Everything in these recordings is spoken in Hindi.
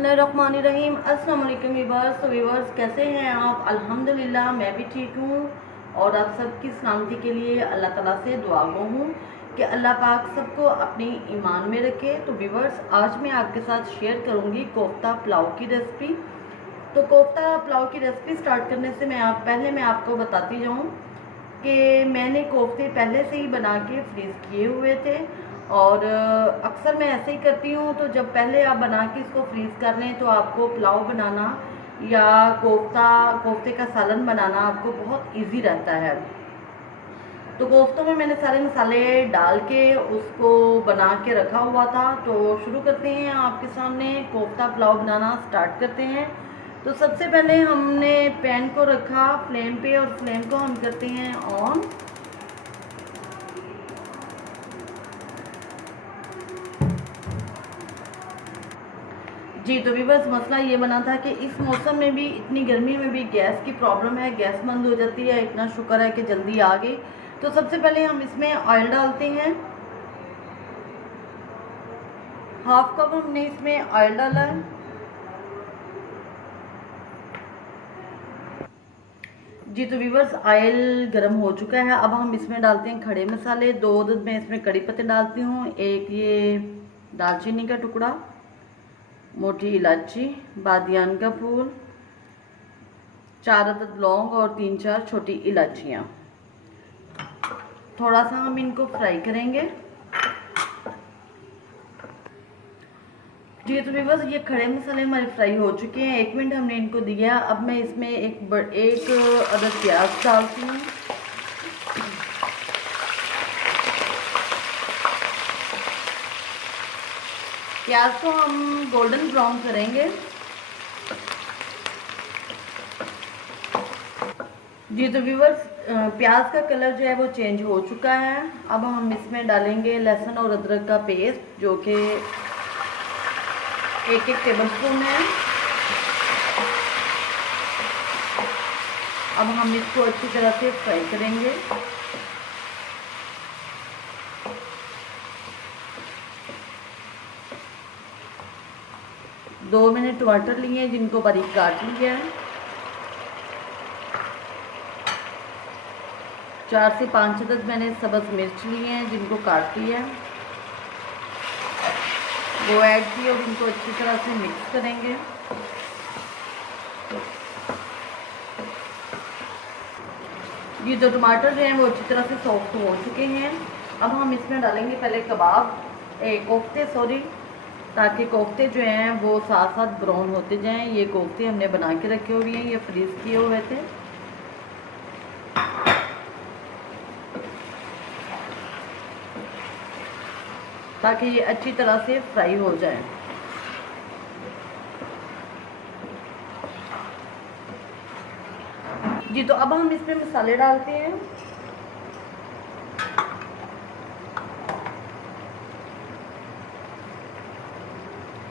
बिस्मिल्लाहिर्रहमानिर्रहीम। अस्सलाम वालेकुम वीवर्स। तो वीवर्स कैसे हैं आप? अल्हम्दुलिल्लाह मैं भी ठीक हूँ और आप सबकी सलामती के लिए अल्लाह ताला से दुआ गो हूँ कि अल्लाह पाक सबको अपनी ईमान में रखे। तो वीवर्स आज मैं आपके साथ शेयर करूँगी कोफ्ता पुलाव की रेसिपी। तो कोफ्ता पुलाव की रेसिपी स्टार्ट करने से पहले मैं आपको बताती जाऊँ कि मैंने कोफ्ते पहले से ही बना के फ्रीज़ किए हुए थे और अक्सर मैं ऐसे ही करती हूँ। तो जब पहले आप बना के इसको फ्रीज़ कर लें तो आपको पुलाव बनाना या कोफ्ते का सालन बनाना आपको बहुत इजी रहता है। तो कोफ्तों में मैंने सारे मसाले डाल के उसको बना के रखा हुआ था। तो शुरू करते हैं, आपके सामने कोफ्ता पुलाव बनाना स्टार्ट करते हैं। तो सबसे पहले हमने पैन को रखा फ्लेम पे और फ्लेम को हम करते हैं ऑन। जी तो बस मसला ये बना था कि इस मौसम में भी, इतनी गर्मी में भी गैस की प्रॉब्लम है, गैस बंद हो जाती है। इतना शुक्र है कि जल्दी आ गई। तो सबसे पहले हम इसमें ऑयल डालते हैं। हाफ कप हमने इसमें ऑयल डाला है। जी तो व्यूवर्स ऑयल गर्म हो चुका है। अब हम इसमें डालते हैं खड़े मसाले। 2 अदद मैं इसमें कड़ी पत्ते डालती हूँ, एक ये दालचीनी का टुकड़ा, मोटी इलायची, बादियान का फूल, 4 अदद लौंग और 3-4 छोटी इलायचियाँ। थोड़ा सा हम इनको फ्राई करेंगे। जी तो बस ये खड़े मसाले हमारे फ्राई हो चुके हैं। 1 मिनट हमने इनको दिया। अब मैं इसमें एक अदद प्याज डालती हूँ। प्याज को हम गोल्डन ब्राउन करेंगे। जी तो व्यूवर्स प्याज का कलर जो है वो चेंज हो चुका है। अब हम इसमें डालेंगे लहसुन और अदरक का पेस्ट, जो कि 1 टेबलस्पून है। अब हम इसको अच्छी तरह से फ्राई करेंगे। दो मैंने टमाटर लिए हैं जिनको बारीक काट लिया है। 4 से 5 अदद मैंने सब्ज़ मिर्च लिए हैं जिनको काट लिया है, वो ऐड किए और इनको अच्छी तरह से मिक्स करेंगे। ये जो टमाटर जो हैं वो अच्छी तरह से सॉफ्ट हो चुके हैं। अब हम इसमें डालेंगे पहले कोफ्ते ताकि कोफ्ते जो हैं वो साथ साथ ब्राउन होते जाएं। ये कोफ्ते हमने बना के रखे हुए हैं, ये फ्रीज़ किए हुए थे। ताकि ये अच्छी तरह से फ्राई हो जाए। जी तो अब हम इसमें मसाले डालते हैं।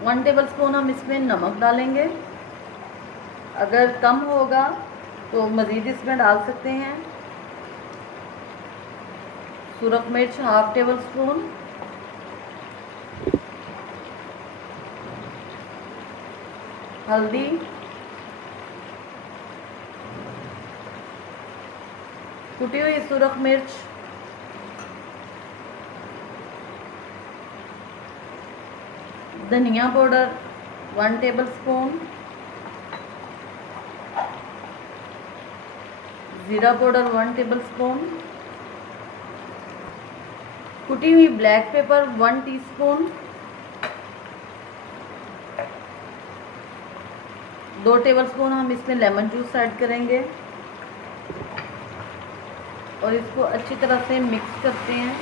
वन टेबलस्पून हम इसमें नमक डालेंगे। अगर कम होगा तो मज़ीद इसमें डाल सकते हैं। सुरख मिर्च हाफ टेबलस्पून, हल्दी, कुटी हुई सुरख मिर्च, धनिया पाउडर 1 टेबलस्पून, ज़ीरा पाउडर 1 टेबलस्पून, कुटी हुई ब्लैक पेपर 1 टीस्पून, 2 टेबलस्पून हम इसमें लेमन जूस ऐड करेंगे और इसको अच्छी तरह से मिक्स करते हैं।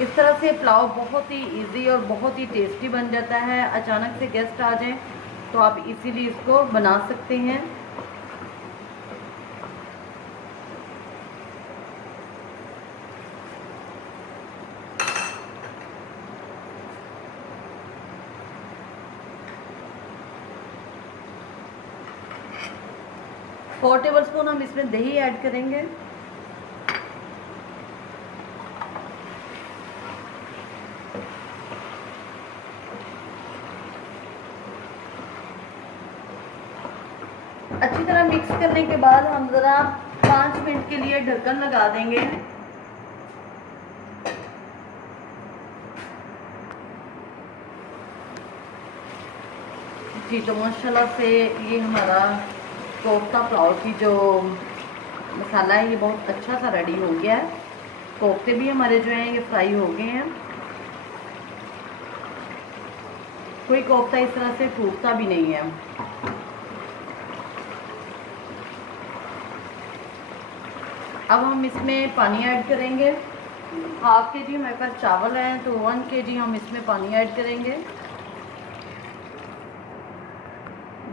इस तरह से पुलाव बहुत ही इजी और बहुत ही टेस्टी बन जाता है। अचानक से गेस्ट आ जाएं तो आप इजीली इसको बना सकते हैं। फोर टेबलस्पून हम इसमें दही ऐड करेंगे। अच्छी तरह मिक्स करने के बाद हम ज़रा 5 मिनट के लिए ढक्कन लगा देंगे। जी तो माशाल्लाह से ये हमारा कोफ्ता पुलाव की जो मसाला है ये बहुत अच्छा सा रेडी हो गया है। कोफ्ते भी हमारे जो हैं ये फ्राई हो गए हैं। कोई कोफ्ता इस तरह से टूटता भी नहीं है। अब हम इसमें पानी ऐड करेंगे। हाफ के जी हमारे पास चावल हैं तो 1 kg हम इसमें पानी ऐड करेंगे।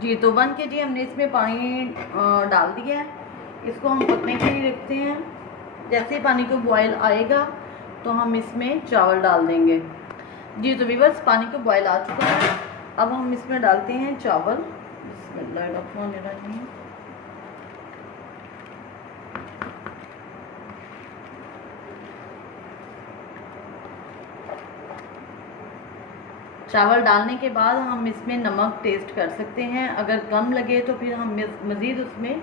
जी तो 1 kg हमने इसमें पानी डाल दिया है। इसको हम पकने के लिए रखते हैं। जैसे ही पानी को बॉयल आएगा तो हम इसमें चावल डाल देंगे। जी तो व्यूअर्स पानी को बॉयल आ चुका है। अब हम इसमें डालते हैं चावल। बिस्मिल्लाहिर्रहमानिर्रहीम। चावल डालने के बाद हम इसमें नमक टेस्ट कर सकते हैं। अगर कम लगे तो फिर हम मज़ीद उसमें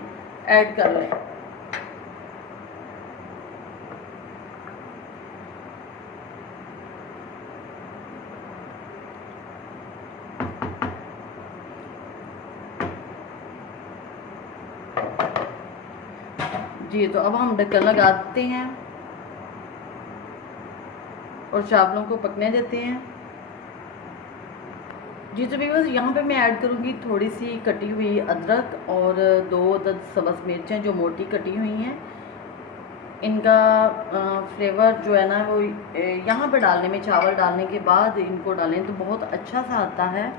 ऐड कर लें। जी तो अब हम ढक्कन लगा देते हैं और चावलों को पकने देते हैं। जी तो व्यूअर्स यहाँ पे मैं ऐड करूँगी थोड़ी सी कटी हुई अदरक और 2 अदद सब्ज़ मिर्चें जो मोटी कटी हुई हैं। इनका फ्लेवर जो है ना वो यहाँ पे डालने में, चावल डालने के बाद इनको डालें तो बहुत अच्छा सा आता है।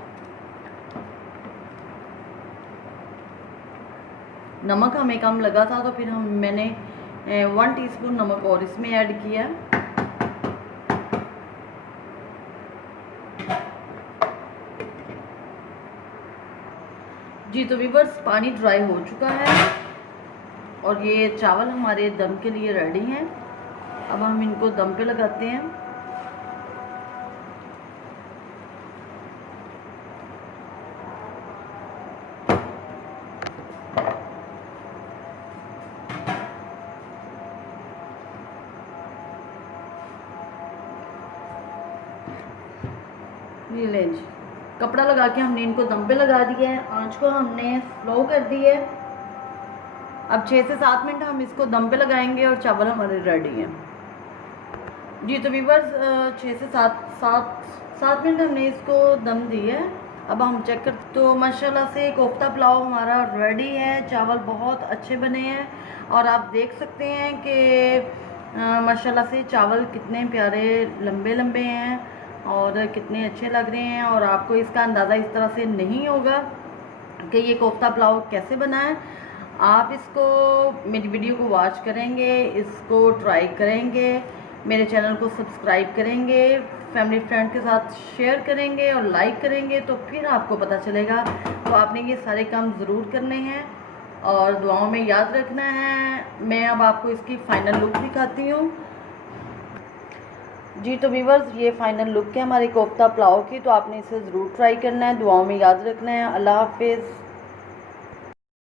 नमक हमें कम लगा था तो फिर मैंने 1 टीस्पून नमक और इसमें ऐड किया। जी तो व्यूअर्स पानी ड्राई हो चुका है और ये चावल हमारे दम के लिए रेडी हैं। अब हम इनको दम पे लगाते हैं। ये लें जी, कपड़ा लगा के हमने इनको दम पे लगा दिया है। आंच को हमने स्लो कर दी है। अब 6 से 7 मिनट हम इसको दम पे लगाएंगे और चावल हमारे रेडी हैं। जी तो व्यूअर्स 6 से 7 मिनट हमने इसको दम दी है। अब हम चेक कर तो माशाल्लाह से कोफ्ता पुलाव हमारा रेडी है। चावल बहुत अच्छे बने हैं और आप देख सकते हैं कि माशाल्लाह से चावल कितने प्यारे लंबे लंबे हैं और कितने अच्छे लग रहे हैं। और आपको इसका अंदाज़ा इस तरह से नहीं होगा कि ये कोफ्ता पुलाव कैसे बना है। आप इसको मेरी वीडियो को वॉच करेंगे, इसको ट्राई करेंगे, मेरे चैनल को सब्सक्राइब करेंगे, फैमिली फ्रेंड के साथ शेयर करेंगे और लाइक करेंगे तो फिर आपको पता चलेगा। तो आपने ये सारे काम ज़रूर करने हैं और दुआओं में याद रखना है। मैं अब आपको इसकी फ़ाइनल लुक दिखाती हूँ। जी तो व्यूअर्स ये फ़ाइनल लुक है हमारे कोफ्ता पुलाव की। तो आपने इसे ज़रूर ट्राई करना है, दुआओं में याद रखना है। अल्लाह हाफिज़।